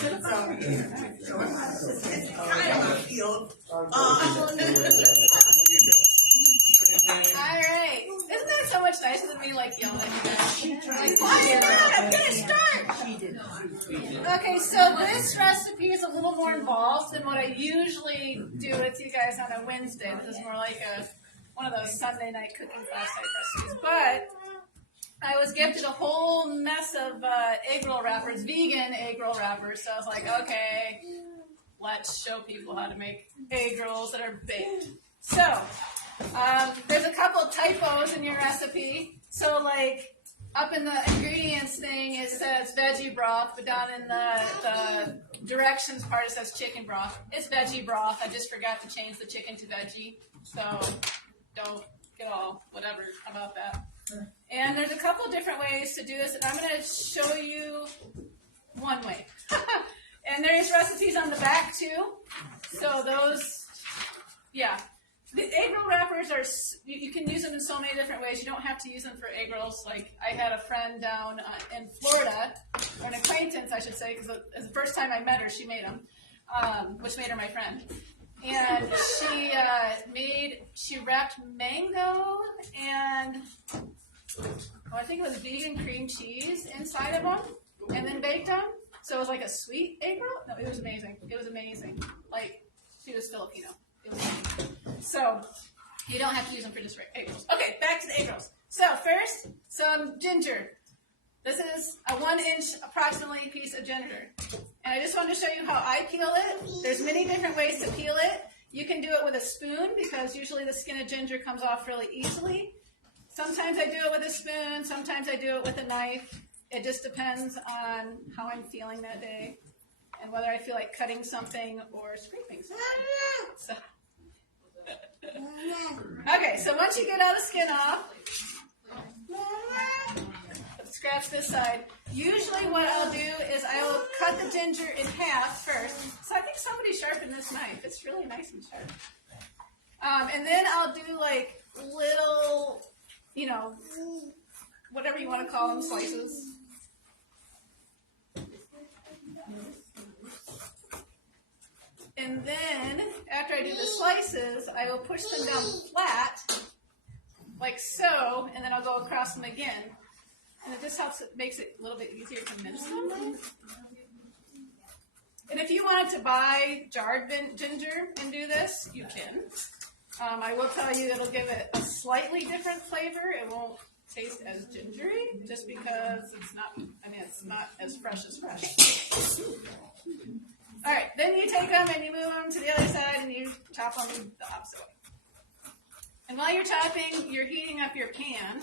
It's kind of a field. Alright. Isn't that so much nicer than me like yelling at you guys? I'm gonna start! Okay, so this recipe is a little more involved than what I usually do with you guys on a Wednesday. This is more like one of those Sunday night cooking class type recipes. But I was gifted a whole mess of egg roll wrappers, vegan egg roll wrappers. So I was like, okay, let's show people how to make egg rolls that are baked. So there's a couple typos in your recipe. So like up in the ingredients thing it says veggie broth, but down in the directions part it says chicken broth. It's veggie broth. I just forgot to change the chicken to veggie. So don't get all whatever about that. And there's a couple different ways to do this, and I'm going to show you one way. And there's recipes on the back too. So those, yeah. The egg roll wrappers are, you can use them in so many different ways. You don't have to use them for egg rolls. Like I had a friend down in Florida, or an acquaintance I should say, because it was the first time I met her, she made them, which made her my friend. And she wrapped mango and I think it was vegan cream cheese inside of them, and then baked them. So it was like a sweet egg roll. No, it was amazing. It was amazing. Like she was Filipino. It was amazing. So you don't have to use them for just egg rolls. Okay, back to the egg rolls. So first, some ginger. This is a 1-inch approximately piece of ginger. And I just wanted to show you how I peel it. There's many different ways to peel it. You can do it with a spoon because usually the skin of ginger comes off really easily. Sometimes I do it with a spoon. Sometimes I do it with a knife. It just depends on how I'm feeling that day and whether I feel like cutting something or scraping something. So. Okay, so once you get all the skin off, let's scratch this side. Usually what I'll do is I will cut the ginger in half first. So I think somebody sharpened this knife. It's really nice and sharp. And then I'll do like little, whatever you want to call them, slices. And then, after I do the slices, I will push them down flat, like so, and then I'll go across them again. And it just makes it a little bit easier to mince them. And if you wanted to buy jarred ginger and do this, you can. I will tell you it'll give it a slightly different flavor. It won't taste as gingery, just because it's not as fresh as fresh. All right, then you take them and you move them to the other side and you chop them the opposite way. And while you're chopping, you're heating up your pan,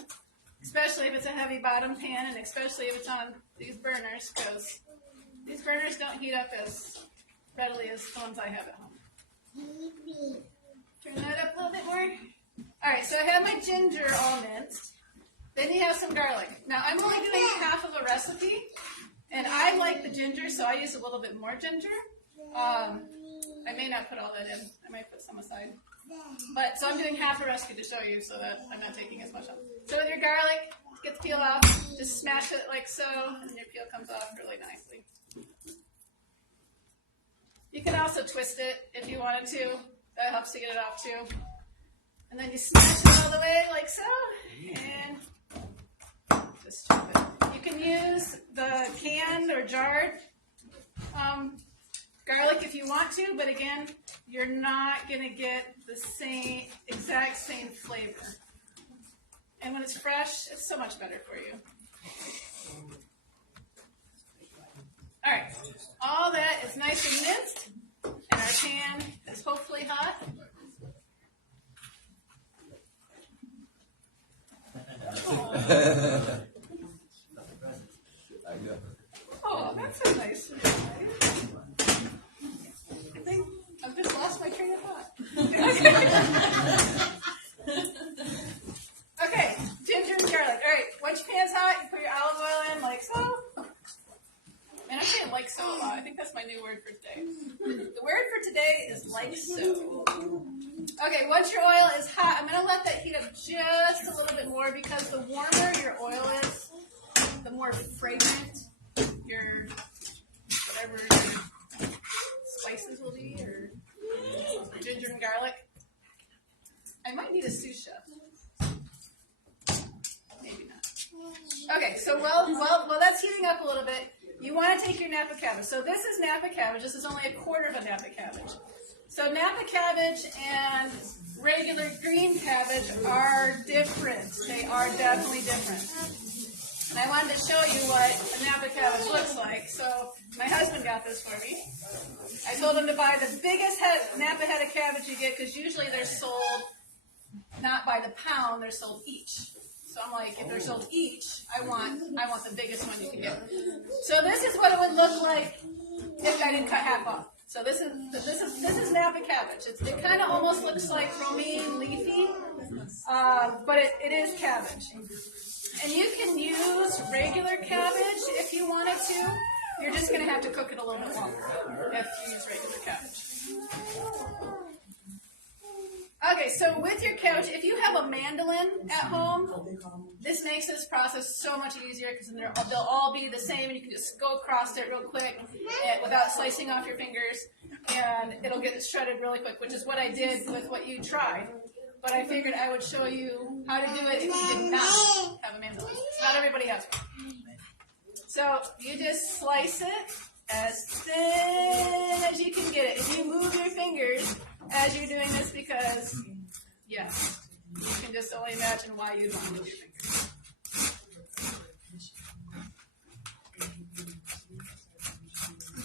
especially if it's a heavy bottom pan and especially if it's on these burners, because these burners don't heat up as readily as the ones I have at home. Turn that up a little bit more. All right, so I have my ginger all minced. Then you have some garlic. Now, I'm only doing half of a recipe. And I like the ginger, so I use a little bit more ginger. I may not put all that in. I might put some aside. But so I'm doing half a recipe to show you so that I'm not taking as much off. So with your garlic, get the peel off. Just smash it like so, and your peel comes off really nicely. You can also twist it if you wanted to. That helps to get it off too. And then you smash it all the way like so, and just chop it. You can use the canned or jarred garlic if you want to, but again, you're not going to get the exact same flavor. And when it's fresh, it's so much better for you. All right, all that is nice and minced, and our pan is hopefully hot. Oh, that's so nice. I think I've just lost my train of thought. Okay, ginger and garlic. All right, once your pan's hot, you put your olive oil in like so. And I'm saying like so a lot. I think that's my new word for today. The word for today is like so. Okay, once your oil is hot, I'm going to let that heat up just a little bit more because the warmer your oil is, the more fragrant your whatever your spices will be, or ginger and garlic. I might need a sous chef. Maybe not. Okay, so while that's heating up a little bit, you want to take your Napa cabbage. So this is Napa cabbage. This is only a quarter of a Napa cabbage. So Napa cabbage and regular green cabbage are different. They are definitely different. And I wanted to show you what a Napa cabbage looks like. So my husband got this for me. I told him to buy the biggest Napa head of cabbage you get, because usually they're sold not by the pound, they're sold each. So I'm like, if they're sold each, I want the biggest one you can get. So this is what it would look like if I didn't cut half off. So this is Napa cabbage. It kind of almost looks like romaine leafy, but it is cabbage. And you can use regular cabbage if you wanted to. You're just going to have to cook it a little bit longer if you use regular cabbage. Okay, so with your cabbage, if you have a mandolin at home, this makes this process so much easier, because they'll all be the same, and you can just go across it real quick without slicing off your fingers, and it'll get shredded really quick, which is what I did with what you tried. But I figured I would show you how to do it if you did not have a mandolin. Not everybody has one. So you just slice it as thin as you can get it. If you move your fingers as you're doing this, because, yes, you can just only imagine why you'd want to move your fingers.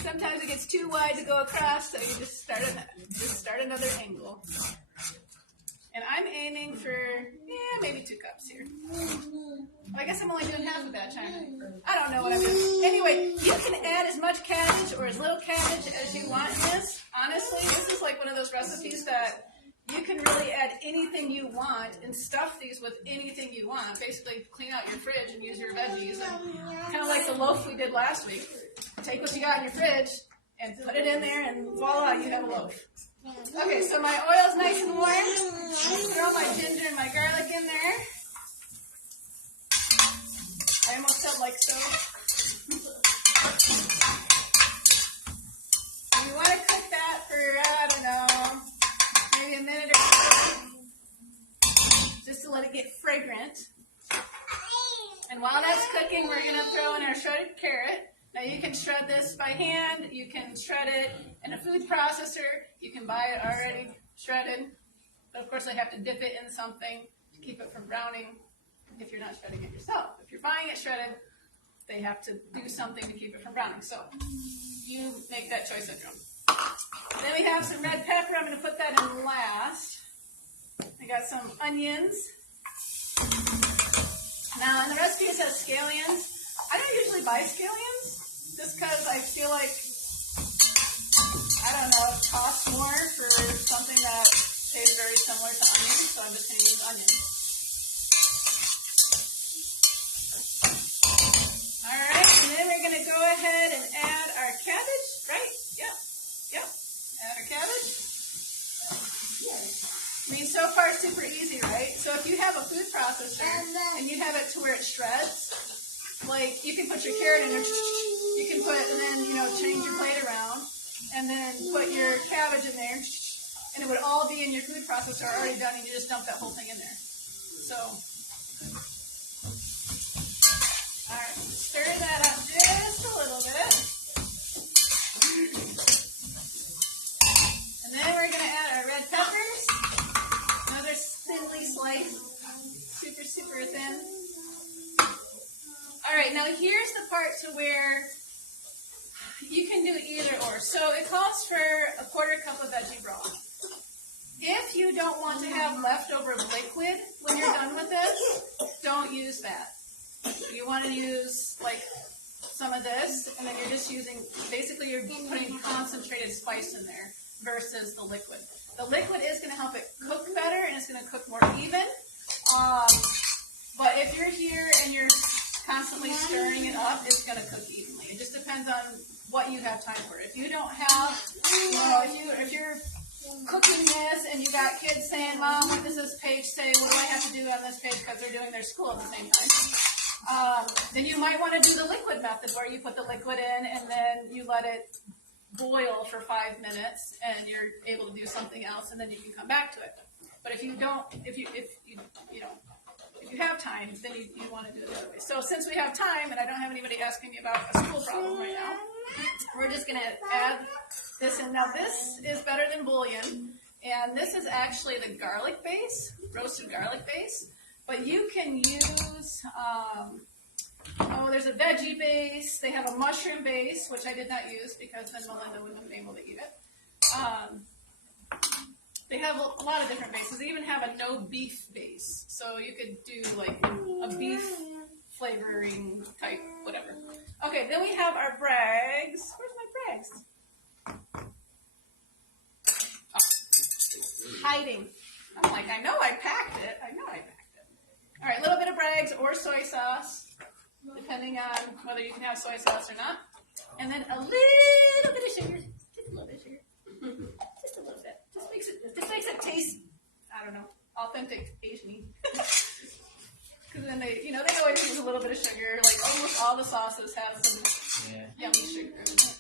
Sometimes it gets too wide to go across, so you just start another angle. And I'm aiming for, maybe 2 cups here. Well, I guess I'm only doing half of that time. I don't know what I'm doing. Anyway, you can add as much cabbage or as little cabbage as you want in this. Honestly, this is like one of those recipes that you can really add anything you want and stuff these with anything you want. Basically, clean out your fridge and use your veggies. Kind of like the loaf we did last week. Take what you got in your fridge and put it in there, and voila, you have a loaf. Okay, so my oil's nice and warm. Throw my ginger and my garlic in there. I almost said like so. And you want to cook that for, I don't know, maybe a minute or so, just to let it get fragrant. And while that's cooking, we're going to throw in our shredded carrot. Now you can shred this by hand, you can shred it in a food processor, you can buy it already shredded, but of course I have to dip it in something to keep it from browning if you're not shredding it yourself. If you're buying it shredded, they have to do something to keep it from browning, so you make that choice on your own. Then we have some red pepper. I'm going to put that in last. I got some onions. Now in the recipe it says scallions. I don't usually buy scallions, just because I feel like, I don't know, it costs more for something that tastes very similar to onions, so I'm just going to use onions. Alright, and then we're going to go ahead and add our cabbage, right? Yep. Add our cabbage. I mean, so far super easy, right? So if you have a food processor and you have it to where it shreds, like you can put your carrot in there, you can put, and then, change your plate around, and then put your cabbage in there, and it would all be in your food processor already done, and you just dump that whole thing in there. So, alright, stir that up just a little bit. And then we're going to add our red peppers. Another thinly sliced, super thin. Alright, now here's the part to where you can do either or. So it calls for a 1/4 cup of veggie broth. If you don't want to have leftover liquid when you're done with this, don't use that. You want to use like some of this, and then you're just using, basically you're putting concentrated spice in there versus the liquid. The liquid is going to help it cook better, and it's going to cook more even. But if you're here and you're constantly stirring it up, it's going to cook evenly. It just depends on what you have time for. If you don't have, if you're cooking this and you got kids saying, Mom, what does this page say? What do I have to do on this page? Because they're doing their school at the same time. Then you might want to do the liquid method where you put the liquid in and then you let it boil for 5 minutes and you're able to do something else and then you can come back to it. But if you don't, if you have time, then you want to do it the other way. So since we have time and I don't have anybody asking me about a school problem right now, we're just going to add this in. Now this is better than bouillon, and this is actually the garlic base, roasted garlic base. But you can use, there's a veggie base. They have a mushroom base, which I did not use because then Melinda wouldn't have been able to eat it. They have a lot of different bases. They even have a no beef base. So you could do like a beef flavoring type, whatever. Okay, then we have our Braggs. Where's my Braggs? Oh. Hiding. I'm like, I know I packed it. All right, a little bit of Braggs or soy sauce, depending on whether you can have soy sauce or not. And then a little bit of sugar. Just a little bit of sugar. Just a little bit. Just makes it taste, I don't know, authentic Asian-y. Because then they always use a little bit of sugar. Like almost all the sauces have some yummy sugar in it.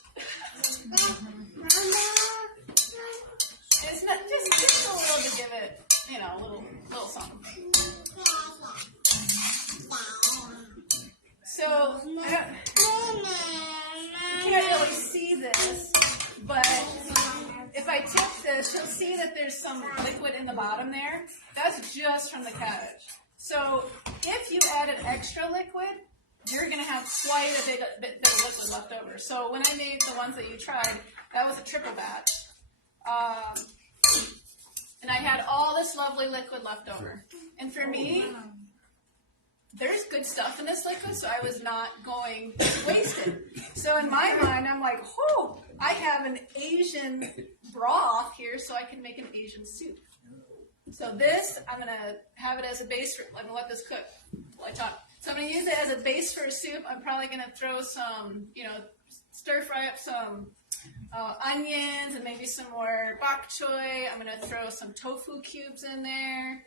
It's not just a little to give it, a little something. So you can't really see this, but if I tip this, you'll see that there's some liquid in the bottom there. That's just from the cabbage. So if you added extra liquid, you're going to have quite a bit of liquid left over. So when I made the ones that you tried, that was a triple batch. And I had all this lovely liquid left over. And for me, there's good stuff in this liquid, so I was not going to waste it. So in my mind, I'm like, I have an Asian broth here, so I can make an Asian soup. So this, I'm going to have it as a base for, I'm going to let this cook while I talk. So I'm going to use it as a base for a soup. I'm probably going to throw some, stir fry up some onions and maybe some more bok choy. I'm going to throw some tofu cubes in there.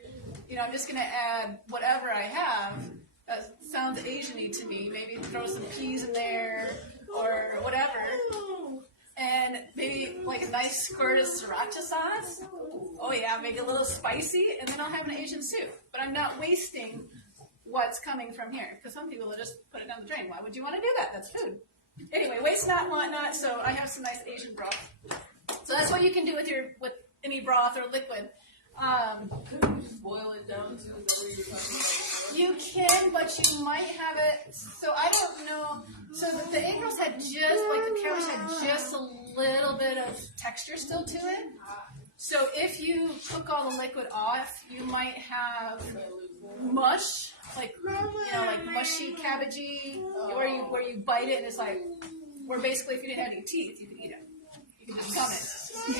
I'm just going to add whatever I have. That sounds Asian-y to me. Maybe throw some peas in there or whatever. And maybe like a nice squirt of sriracha sauce. Oh yeah, make it a little spicy, and then I'll have an Asian soup. But I'm not wasting what's coming from here, because some people will just put it down the drain. Why would you want to do that? That's food. Anyway, waste not, want not. So I have some nice Asian broth. So that's what you can do with any broth or liquid. Couldn't you just boil it down to is that what you were talking about? You can, but you might have it. So I don't know. So the egg rolls had just, like the cabbage had just a little bit of texture still to it. So if you cook all the liquid off, you might have mush, like mushy cabbagey, where you bite it and it's like, where basically if you didn't have any teeth, you could eat it. You can just gum it.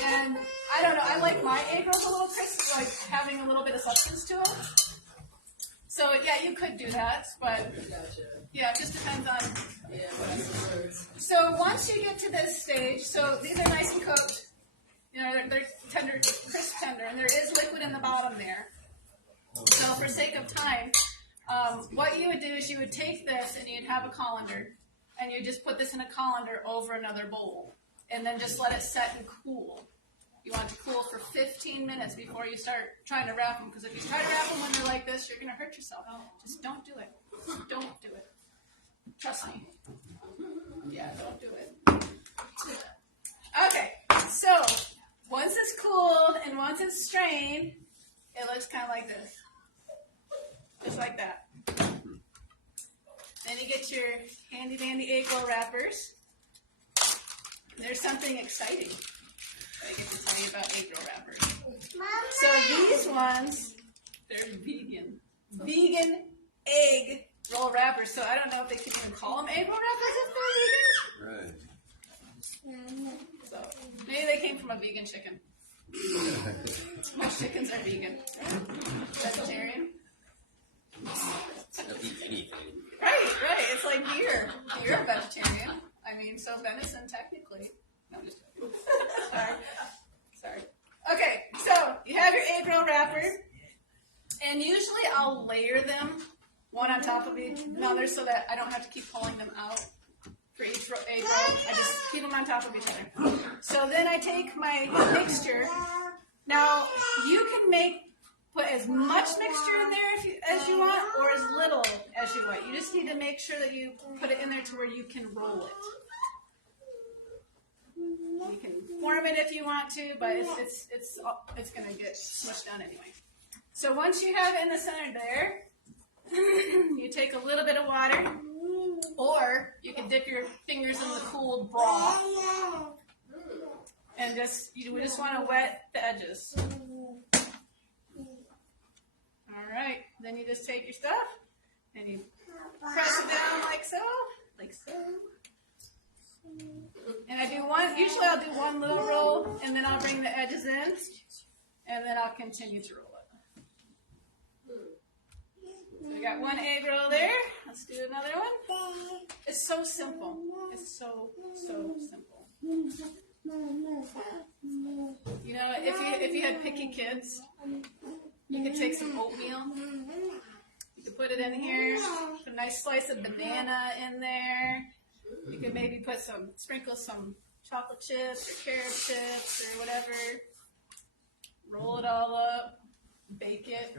And I don't know, I like my egg rolls a little crisp, like having a little bit of substance to them. So yeah, you could do that, but yeah, it just depends on. So once you get to this stage, so these are nice and cooked. They're tender, crisp tender, and there is liquid in the bottom there. So for sake of time, what you would do is you would take this and you'd have a colander, and you just put this in a colander over another bowl, and then just let it set and cool. You want it to cool for 15 minutes before you start trying to wrap them, because if you try to wrap them when they're like this, you're going to hurt yourself. Just don't do it. Don't do it. Trust me. Yeah, don't do it. Okay, so once it's cooled and once it's strained, it looks kind of like this. Just like that. Then you get your handy dandy egg roll wrappers. There's something exciting that I get to tell you about egg roll wrappers. Mama. So these ones, they're vegan. Vegan egg roll wrappers. So I don't know if they can even call them egg roll wrappers if they're vegan. Right. So maybe they came from a vegan chicken. Most chickens are vegan. Vegetarian. They'll eat anything. Right. It's like beer. You're a vegetarian. I mean, so venison technically. No, I'm just joking. Sorry. Okay, so you have your egg roll wrapper, and usually I'll layer them one on top of each another so that I don't have to keep pulling them out for each egg roll. I just keep them on top of each other. So then I take my mixture. Now, you can put as much mixture in there as you want, or as little as you want. You just need to make sure that you put it in there to where you can roll it. You can form it if you want to, but it's going to get smushed down anyway. So once you have it in the center there, you take a little bit of water, or you can dip your fingers in the cooled broth, and you just want to wet the edges. All right, then you just take your stuff and you press it down like so. And usually I'll do one little roll, and then I'll bring the edges in, and then I'll continue to roll it. So we got one egg roll there. Let's do another one. It's so simple. It's so simple. You know, if you had picky kids, you could take some oatmeal. You could put it in here. Put a nice slice of banana in there. You could maybe sprinkle some chocolate chips or carrot chips or whatever. Roll it all up. Bake it.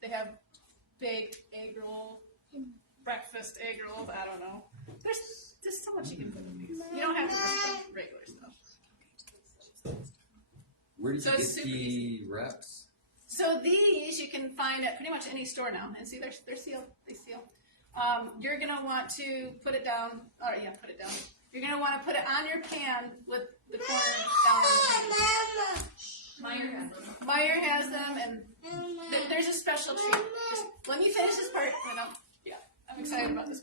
They have baked egg roll, breakfast egg rolls. I don't know. There's just so much you can put in these. You don't have to just put regular stuff. Where did you get the wraps? So these you can find at pretty much any store now. And see, they're sealed. They seal. You're going to want to put it down. Oh, yeah, put it down. You're going to want to put it on your pan with the corner down. Meyer has them, and there's a special treat. Just let me finish this part. I'm excited about this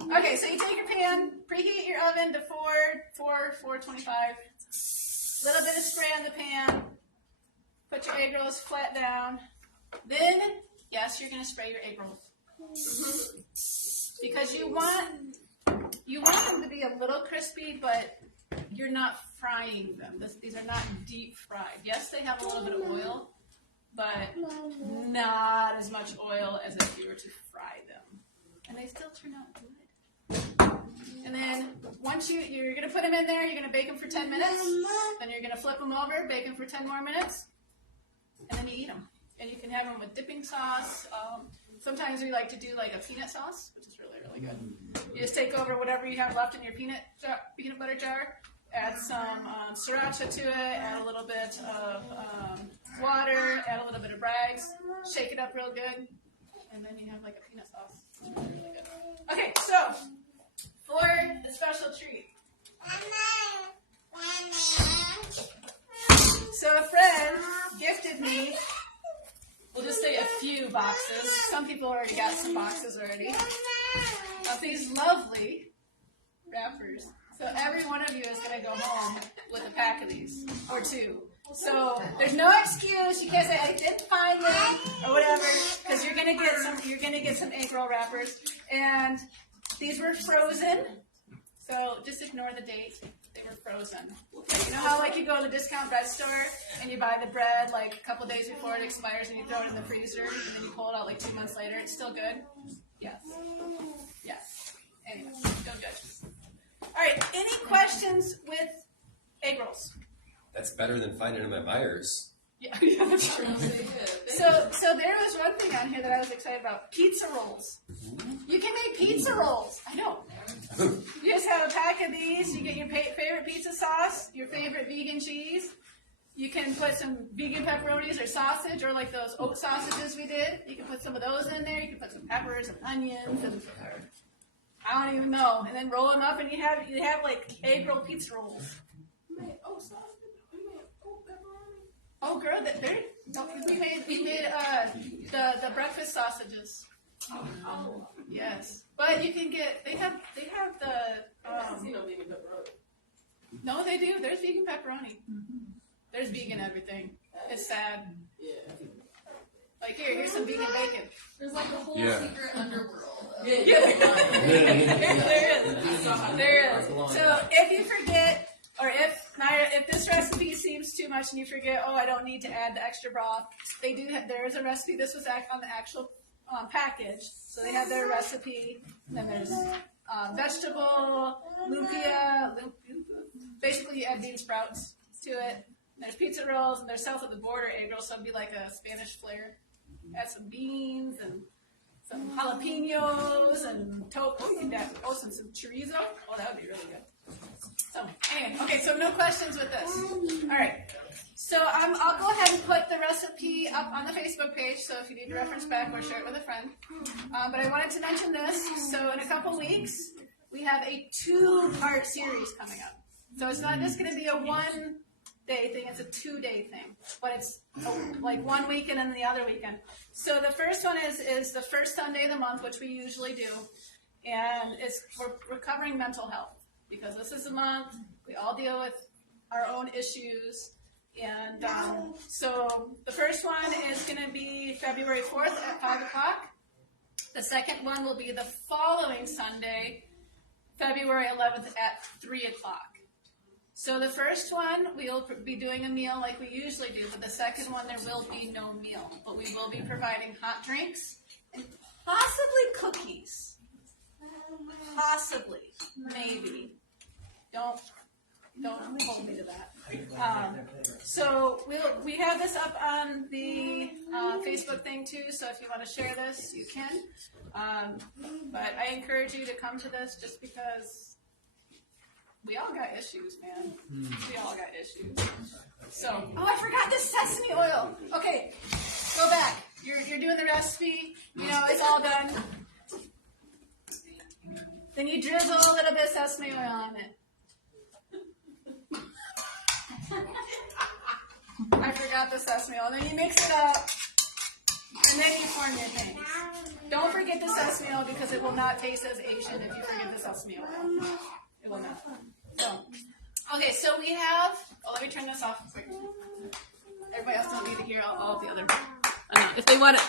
one. Okay, so you take your pan, preheat your oven to 425. Little bit of spray on the pan. Put your egg rolls flat down. Then, yes, you're going to spray your egg rolls. Because you want them to be a little crispy, but you're not frying them. These are not deep fried. Yes, they have a little bit of oil, but not as much oil as if you were to fry them. And they still turn out good. And then once you're going to put them in there, you're going to bake them for 10 minutes. Then you're going to flip them over, bake them for 10 more minutes, and then you eat them. And you can have them with dipping sauce. Sometimes we like to do like a peanut sauce, which is really, really good. You just take over whatever you have left in your peanut butter jar, add some sriracha to it, add a little bit of water, add a little bit of Braggs, shake it up real good, and then you have like a peanut sauce. It's really, really good. Okay, so for the special treat. So a friend gifted me, we'll just say a few boxes. Some people already got some boxes already. Of these lovely wrappers. So every one of you is going to go home with a pack of these, or two. So there's no excuse. You can't say I didn't find them or whatever, because you're going to get some. You're going to get some egg roll wrappers, and these were frozen. So just ignore the date. They were frozen. You know how like you go to the discount bread store and you buy the bread like a couple days before it expires and you throw it in the freezer and then you pull it out like 2 months later. It's still good? Yes. Yes. Anyway, still good. All right. Any questions with egg rolls? That's better than finding them at Myers. Yeah, that's true. So there was one thing on here that I was excited about. Pizza rolls. You can make pizza rolls. I know. You just have a pack of these. You get your favorite pizza sauce, your favorite vegan cheese. You can put some vegan pepperonis or sausage, or like those oat sausages we did. You can put some of those in there. You can put some peppers and onions and I don't even know. And then roll them up, and you have like egg roll pizza rolls. Oh, girl, we made the breakfast sausages. Oh, yes, but you can get they have the. No, they do. There's vegan pepperoni. There's vegan everything. It's sad. Yeah. Like here's some vegan bacon. There's like a whole secret underworld. Yeah. There is. So if you forget, or if this recipe seems too much and you forget, oh, I don't need to add the extra broth, they do have. There is a recipe. This was on the actual package. So they have their recipe. Then there's vegetable, lumpia. Basically, you add bean sprouts to it. And there's pizza rolls, and there's south of the border egg rolls, so it'd be like a Spanish flair. Add some beans and some jalapenos and you can add some chorizo. Oh, that would be really good. So anyway, okay, so no questions with this. All right. So I'll go ahead and put the recipe up on the Facebook page, so if you need to reference back or share it with a friend. But I wanted to mention this. So in a couple weeks, we have a 2-part series coming up. So it's not just going to be a 1-day thing, it's a 2-day thing. But it's like 1 weekend and the other weekend. So the first one is the first Sunday of the month, which we usually do. And we're covering mental health. Because this is a month, we all deal with our own issues. And so the first one is going to be February 4th at 5 o'clock. The second one will be the following Sunday, February 11th at 3 o'clock. So the first one, we'll be doing a meal like we usually do. But the second one, there will be no meal. But we will be providing hot drinks and possibly cookies. Possibly. Maybe. Don't hold me to that. So we have this up on the Facebook thing too, so if you want to share this, you can. But I encourage you to come to this just because we all got issues, man. We all got issues. So, I forgot the sesame oil. Okay, go back. You're doing the recipe. You know, it's all done. Then you drizzle a little bit of sesame oil on it. I forgot the sesame oil. Then you mix it up, and then you form your things. Don't forget the sesame oil because it will not taste as Asian if you forget the sesame oil. It will not. So, okay, so we have. Oh, let me turn this off quick. Everybody else don't need to hear all the other. If they want to.